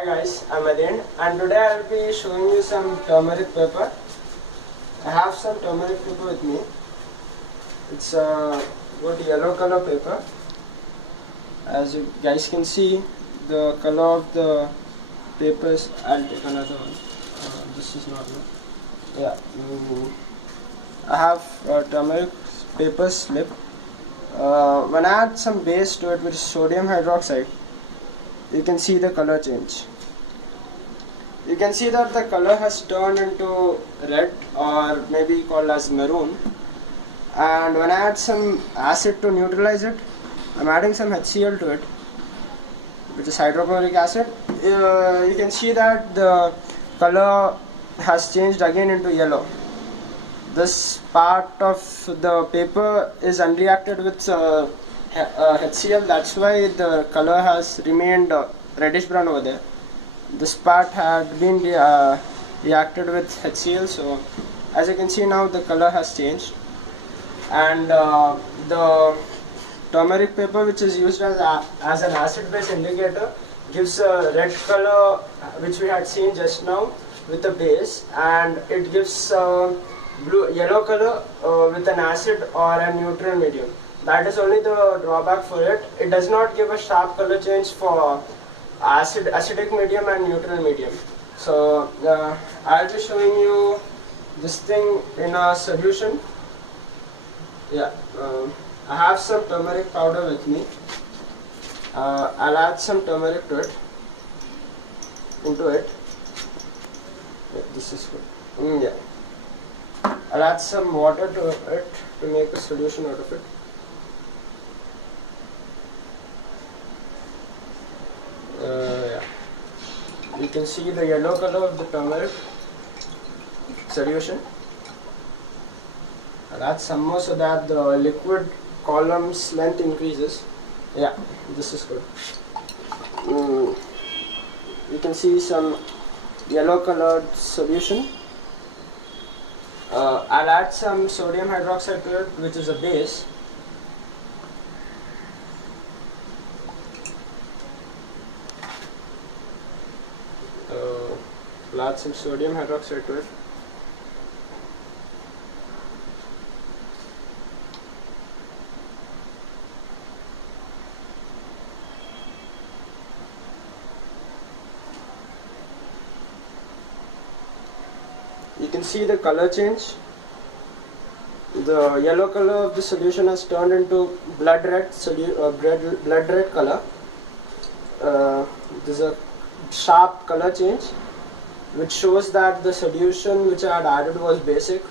Hi guys, I'm Adin and today I'll be showing you some turmeric paper. I have some turmeric paper with me. It's a good yellow color paper. As you guys can see, the color of the papers. I'll take another one. This is not good. Yeah. I have turmeric paper slip. When I add some base to it, which is sodium hydroxide, you can see the color change. You can see that the color has turned into red or maybe called as maroon. And when I add some acid to neutralize it, I'm adding some HCl to it, which is hydrochloric acid. You can see that the color has changed again into yellow. This part of the paper is unreacted with HCl, that's why the color has remained reddish brown over there. This part had been reacted with HCl, so as you can see now the color has changed. And the turmeric paper, which is used as an acid base indicator, gives a red color which we had seen just now with the base, and it gives yellow color with an acid or a neutral medium. That is only the drawback for it. It does not give a sharp color change for acidic medium and neutral medium. So I'll be showing you this thing in a solution. Yeah, I have some turmeric powder with me. I'll add some turmeric to it, into it. Yeah, this is good. Yeah, I'll add some water to it to make a solution out of it. Yeah, you can see the yellow color of the turmeric solution. I'll add some more so that the liquid column's length increases. Yeah, this is good. You can see some yellow colored solution. I'll add some sodium hydroxide to it, which is a base. I'll add some sodium hydroxide to it. You can see the color change. The yellow color of the solution has turned into blood red color. There's a sharp color change, which shows that the solution which I had added was basic.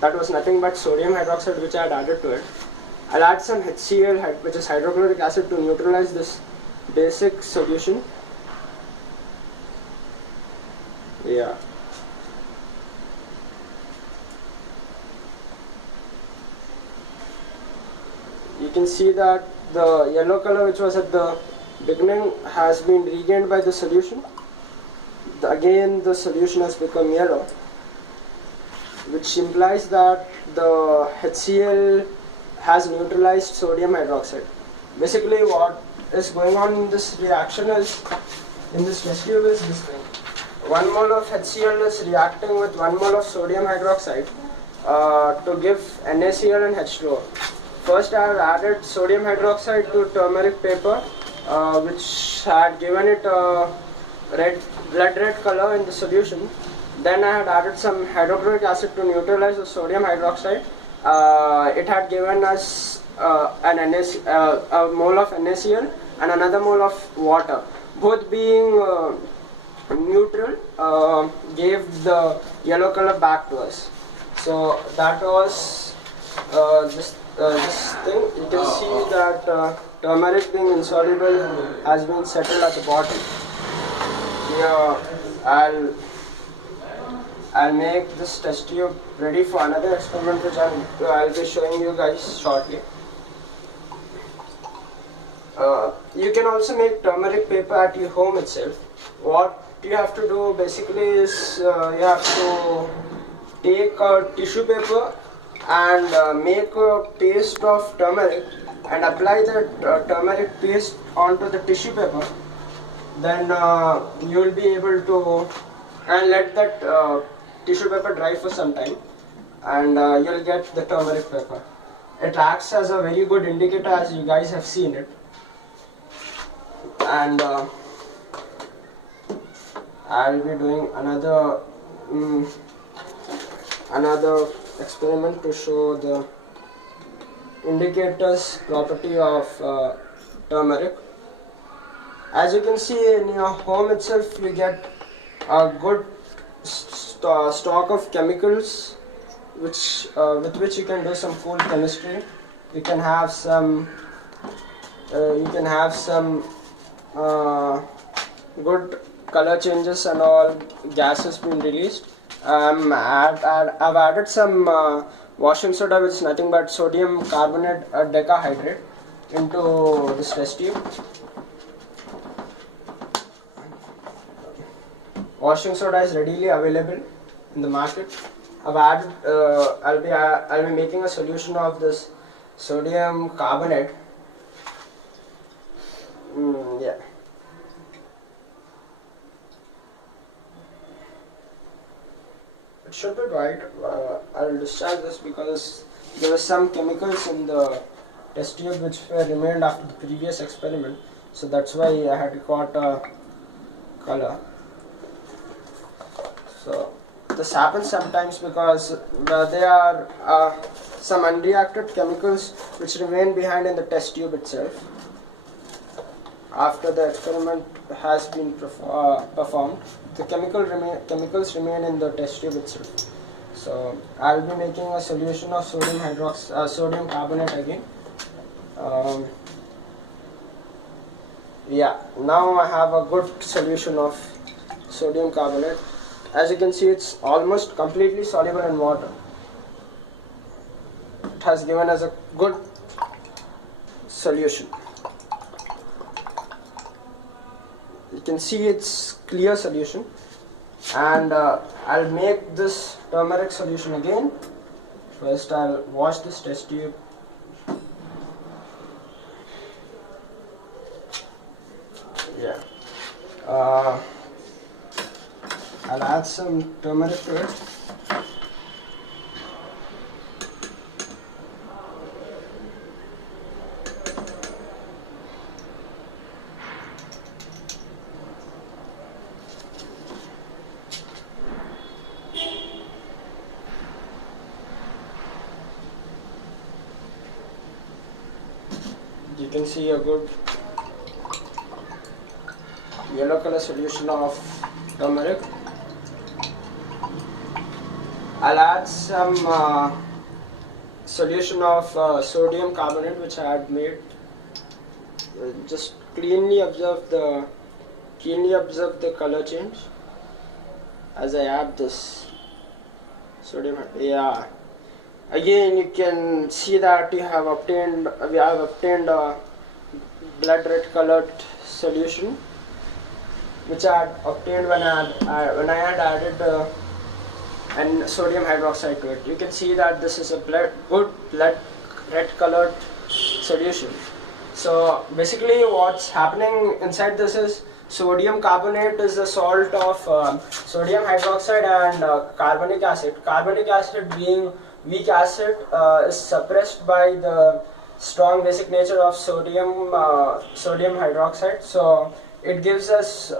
That was nothing but sodium hydroxide which I had added to it. I'll add some HCl, which is hydrochloric acid, to neutralize this basic solution. Yeah. You can see that the yellow color which was at the beginning has been regained by the solution. Again the solution has become yellow, which implies that the HCl has neutralized sodium hydroxide. Basically what is going on in this reaction is, in this test tube, is this thing. 1 mole of HCl is reacting with 1 mole of sodium hydroxide to give NaCl and H2O. First I have added sodium hydroxide to turmeric paper, which had given it a blood red color in the solution. Then I had added some hydrochloric acid to neutralize the sodium hydroxide. It had given us a mole of NaCl and another mole of water. Both being neutral gave the yellow color back to us. So that was this thing. You can see that turmeric, being insoluble, has been settled at the bottom. Here I'll make this test tube ready for another experiment, which I'll be showing you guys shortly. You can also make turmeric paper at your home itself. What you have to do basically is you have to take a tissue paper and make a paste of turmeric and apply the turmeric paste onto the tissue paper. then you will be able to and let that tissue paper dry for some time, and you'll get the turmeric pepper. It acts as a very good indicator, as you guys have seen it. And I'll be doing another experiment to show the indicators property of turmeric. As you can see, in your home itself you get a good stock of chemicals which with which you can do some cool chemistry. You can have some good color changes and all gases being released. I've added some washing soda, which is nothing but sodium carbonate decahydrate, into this test tube. Washing soda is readily available in the market. I've added, I'll be making a solution of this sodium carbonate. Yeah. It should be right. I'll discharge this because there were some chemicals in the test tube which were remained after the previous experiment, so that's why I had got a color. So this happens sometimes because there are some unreacted chemicals which remain behind in the test tube itself after the experiment has been performed. The chemicals remain in the test tube itself. So I'll be making a solution of sodium carbonate again. Yeah, now I have a good solution of sodium carbonate. As you can see, it's almost completely soluble in water. It has given us a good solution. You can see it's clear solution, and I'll make this turmeric solution again. First I'll wash this test tube. Yeah. I'll add some turmeric to it. You can see a good yellow color solution of turmeric. I'll add some solution of sodium carbonate which I had made. Just keenly observe the color change as I add this sodium. Yeah. Again, you can see that we have obtained a blood red colored solution, which I had obtained when I had added and sodium hydroxide to it. You can see that this is a good blood red colored solution. So basically what's happening inside this is sodium carbonate is a salt of sodium hydroxide and carbonic acid. Carbonic acid, being weak acid, is suppressed by the strong basic nature of sodium hydroxide. So it gives us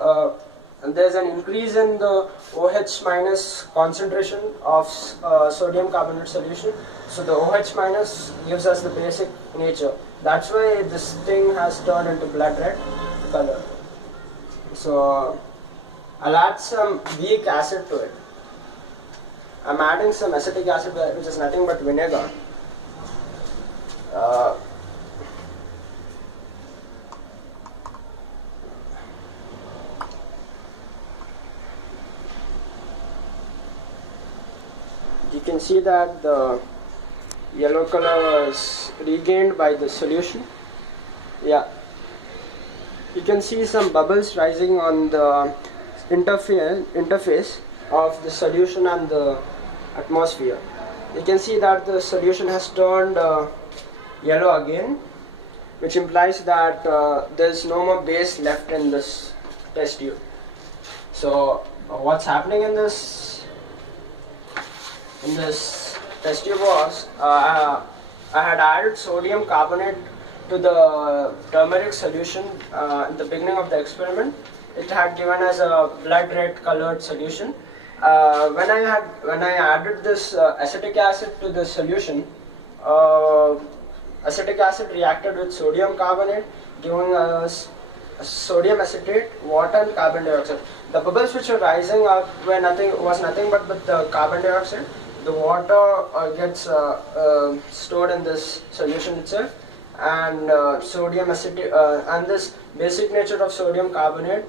there's an increase in the OH minus concentration of sodium carbonate solution. So the OH minus gives us the basic nature. That's why this thing has turned into blood red color. So I'll add some weak acid to it. I'm adding some acetic acid, which is nothing but vinegar. You can see that the yellow color is regained by the solution. Yeah, you can see some bubbles rising on the interface of the solution and the atmosphere. You can see that the solution has turned yellow again, which implies that there is no more base left in this test tube. So what's happening in this test tube was I had added sodium carbonate to the turmeric solution in the beginning of the experiment. It had given us a blood red colored solution. When I added this acetic acid to the solution, acetic acid reacted with sodium carbonate, giving us sodium acetate, water, and carbon dioxide. The bubbles which were rising up was nothing but the carbon dioxide. The water gets stored in this solution itself, and sodium acetate and this basic nature of sodium carbonate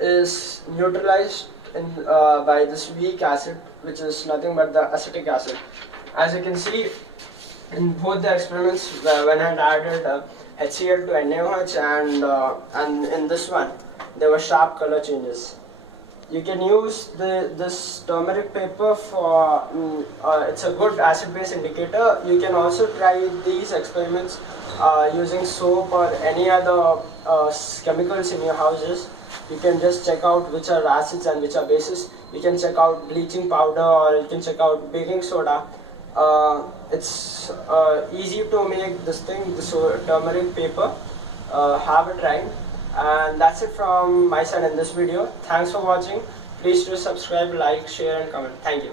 is neutralized by this weak acid, which is nothing but the acetic acid. As you can see in both the experiments, when I had added HCl to NaOH and in this one there were sharp color changes. You can use this turmeric paper for it's a good acid base indicator. You can also try these experiments using soap or any other chemicals in your houses. You can just check out which are acids and which are bases. You can check out bleaching powder, or you can check out baking soda. It's easy to make this thing, turmeric paper. Have a try. And that's it from my side in this video. Thanks for watching. Please do subscribe, like, share and comment. Thank you.